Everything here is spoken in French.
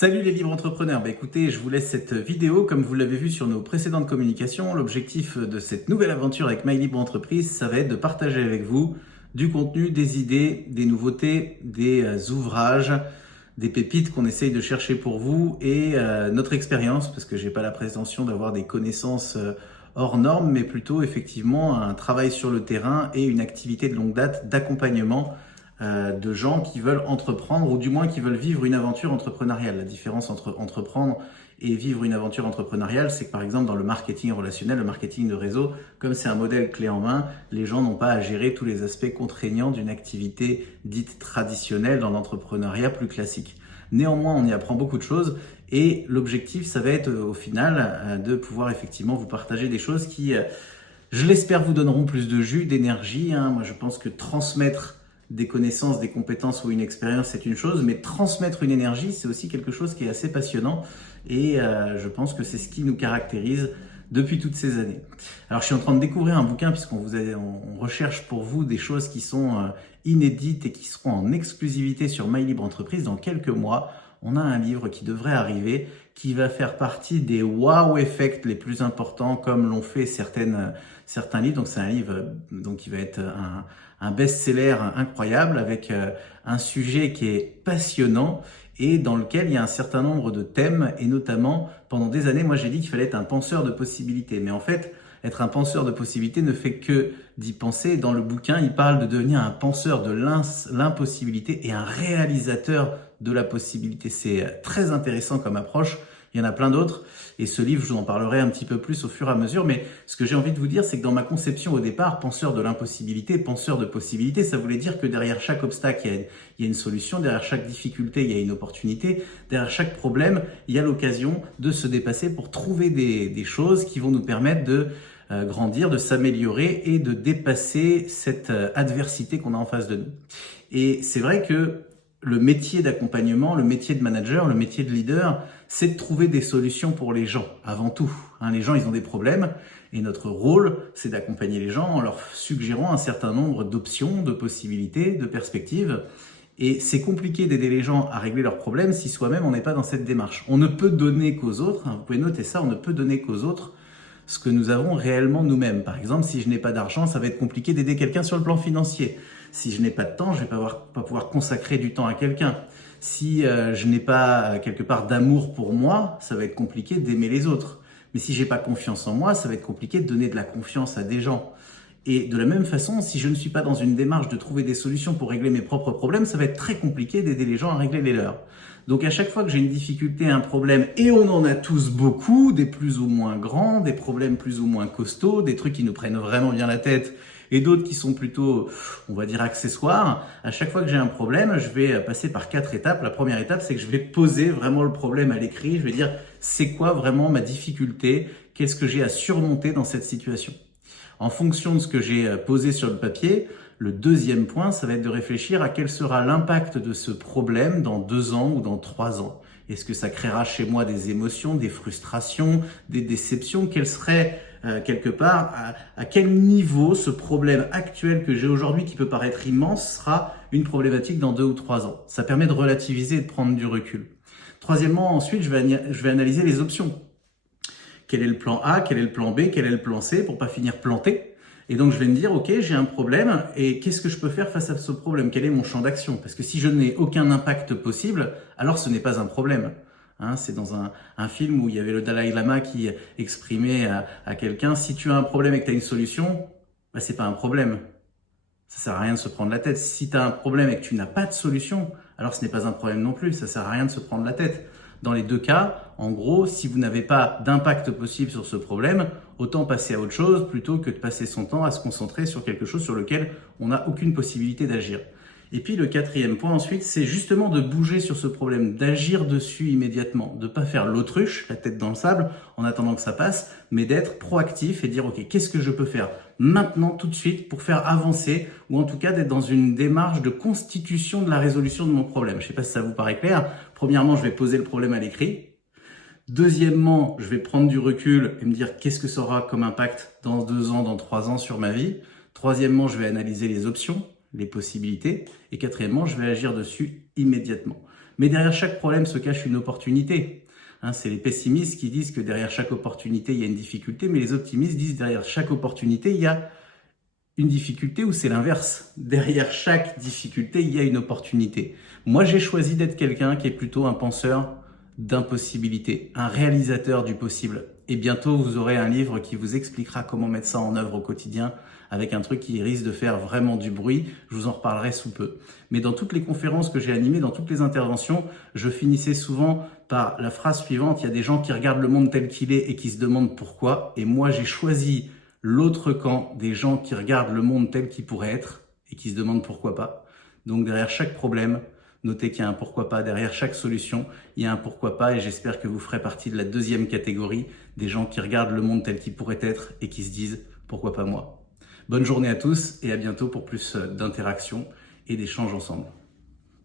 Salut les libres entrepreneurs, écoutez, je vous laisse cette vidéo. Comme vous l'avez vu sur nos précédentes communications, l'objectif de cette nouvelle aventure avec My Libre Entreprise, ça va être de partager avec vous du contenu, des idées, des nouveautés, des ouvrages, des pépites qu'on essaye de chercher pour vous et notre expérience, parce que j'ai pas la prétention d'avoir des connaissances hors normes, mais plutôt effectivement un travail sur le terrain et une activité de longue date d'accompagnement de gens qui veulent entreprendre ou du moins qui veulent vivre une aventure entrepreneuriale. La différence entre entreprendre et vivre une aventure entrepreneuriale, c'est que par exemple dans le marketing relationnel, le marketing de réseau, comme c'est un modèle clé en main, les gens n'ont pas à gérer tous les aspects contraignants d'une activité dite traditionnelle dans l'entrepreneuriat plus classique. Néanmoins, on y apprend beaucoup de choses et l'objectif, ça va être au final de pouvoir effectivement vous partager des choses qui, je l'espère, vous donneront plus de jus, d'énergie. Moi, je pense que transmettre des connaissances, des compétences ou une expérience, c'est une chose, mais transmettre une énergie, c'est aussi quelque chose qui est assez passionnant et je pense que c'est ce qui nous caractérise depuis toutes ces années. Alors, je suis en train de découvrir un bouquin puisqu'on recherche pour vous des choses qui sont inédites et qui seront en exclusivité sur My Libre Entreprise dans quelques mois. On a un livre qui devrait arriver, qui va faire partie des wow effects les plus importants, comme l'ont fait certains livres. Donc c'est un livre qui va être un best-seller incroyable avec un sujet qui est passionnant et dans lequel il y a un certain nombre de thèmes. Et notamment, pendant des années, moi j'ai dit qu'il fallait être un penseur de possibilités. Mais en fait, être un penseur de possibilités ne fait que d'y penser. Dans le bouquin, il parle de devenir un penseur de l'impossibilité et un réalisateur de la possibilité. C'est très intéressant comme approche. Il y en a plein d'autres. Et ce livre, je vous en parlerai un petit peu plus au fur et à mesure. Mais ce que j'ai envie de vous dire, c'est que dans ma conception au départ, penseur de l'impossibilité, penseur de possibilité, ça voulait dire que derrière chaque obstacle, il y a une solution. Derrière chaque difficulté, il y a une opportunité. Derrière chaque problème, il y a l'occasion de se dépasser pour trouver des choses qui vont nous permettre de grandir, de s'améliorer et de dépasser cette adversité qu'on a en face de nous. Et c'est vrai que le métier d'accompagnement, le métier de manager, le métier de leader, c'est de trouver des solutions pour les gens, avant tout. Les gens, ils ont des problèmes et notre rôle, c'est d'accompagner les gens en leur suggérant un certain nombre d'options, de possibilités, de perspectives. Et c'est compliqué d'aider les gens à régler leurs problèmes si soi-même on n'est pas dans cette démarche. On ne peut donner qu'aux autres, vous pouvez noter ça, on ne peut donner qu'aux autres ce que nous avons réellement nous-mêmes. Par exemple, si je n'ai pas d'argent, ça va être compliqué d'aider quelqu'un sur le plan financier. Si je n'ai pas de temps, je ne vais pas pouvoir consacrer du temps à quelqu'un. Si je n'ai pas quelque part d'amour pour moi, ça va être compliqué d'aimer les autres. Mais si j'ai pas confiance en moi, ça va être compliqué de donner de la confiance à des gens. Et de la même façon, si je ne suis pas dans une démarche de trouver des solutions pour régler mes propres problèmes, ça va être très compliqué d'aider les gens à régler les leurs. Donc à chaque fois que j'ai une difficulté, un problème, et on en a tous beaucoup, des plus ou moins grands, des problèmes plus ou moins costauds, des trucs qui nous prennent vraiment bien la tête, et d'autres qui sont plutôt, on va dire, accessoires. À chaque fois que j'ai un problème, je vais passer par 4 étapes. La première étape, c'est que je vais poser vraiment le problème à l'écrit. Je vais dire, c'est quoi vraiment ma difficulté? Qu'est-ce que j'ai à surmonter dans cette situation? En fonction de ce que j'ai posé sur le papier, le deuxième point, ça va être de réfléchir à quel sera l'impact de ce problème dans 2 ans ou dans 3 ans. Est-ce que ça créera chez moi des émotions, des frustrations, des déceptions? Quel serait quelque part, à quel niveau ce problème actuel que j'ai aujourd'hui, qui peut paraître immense, sera une problématique dans 2 ou 3 ans? Ça permet de relativiser et de prendre du recul. Troisièmement, ensuite, je vais analyser les options. Quel est le plan A, quel est le plan B, quel est le plan C pour pas finir planté? Et donc je vais me dire, ok, j'ai un problème et qu'est-ce que je peux faire face à ce problème? Quel est mon champ d'action? Parce que si je n'ai aucun impact possible, alors ce n'est pas un problème. C'est dans un film où il y avait le Dalai Lama qui exprimait à quelqu'un, si tu as un problème et que tu as une solution, c'est pas un problème. Ça sert à rien de se prendre la tête. Si tu as un problème et que tu n'as pas de solution, alors ce n'est pas un problème non plus. Ça sert à rien de se prendre la tête. Dans les deux cas, en gros, si vous n'avez pas d'impact possible sur ce problème, autant passer à autre chose plutôt que de passer son temps à se concentrer sur quelque chose sur lequel on n'a aucune possibilité d'agir. Et puis le quatrième point ensuite, c'est justement de bouger sur ce problème, d'agir dessus immédiatement, de ne pas faire l'autruche, la tête dans le sable, en attendant que ça passe, mais d'être proactif et dire ok, qu'est-ce que je peux faire maintenant, tout de suite, pour faire avancer, ou en tout cas d'être dans une démarche de constitution de la résolution de mon problème. Je ne sais pas si ça vous paraît clair. Premièrement, je vais poser le problème à l'écrit. Deuxièmement, je vais prendre du recul et me dire qu'est-ce que ça aura comme impact dans 2 ans, dans 3 ans sur ma vie. Troisièmement, je vais analyser les options, les possibilités. Et quatrièmement, je vais agir dessus immédiatement. Mais derrière chaque problème se cache une opportunité. Hein, c'est les pessimistes qui disent que derrière chaque opportunité, il y a une difficulté, mais les optimistes disent que derrière chaque opportunité, il y a une difficulté, ou c'est l'inverse. Derrière chaque difficulté, il y a une opportunité. Moi, j'ai choisi d'être quelqu'un qui est plutôt un penseur d'impossibilité, un réalisateur du possible. Et bientôt, vous aurez un livre qui vous expliquera comment mettre ça en œuvre au quotidien avec un truc qui risque de faire vraiment du bruit. Je vous en reparlerai sous peu. Mais dans toutes les conférences que j'ai animées, dans toutes les interventions, je finissais souvent par la phrase suivante: il y a des gens qui regardent le monde tel qu'il est et qui se demandent pourquoi. Et moi, j'ai choisi l'autre camp, des gens qui regardent le monde tel qu'il pourrait être et qui se demandent pourquoi pas. Donc derrière chaque problème, notez qu'il y a un pourquoi pas. Derrière chaque solution, il y a un pourquoi pas, et j'espère que vous ferez partie de la deuxième catégorie, des gens qui regardent le monde tel qu'il pourrait être et qui se disent pourquoi pas moi. Bonne journée à tous et à bientôt pour plus d'interactions et d'échanges ensemble.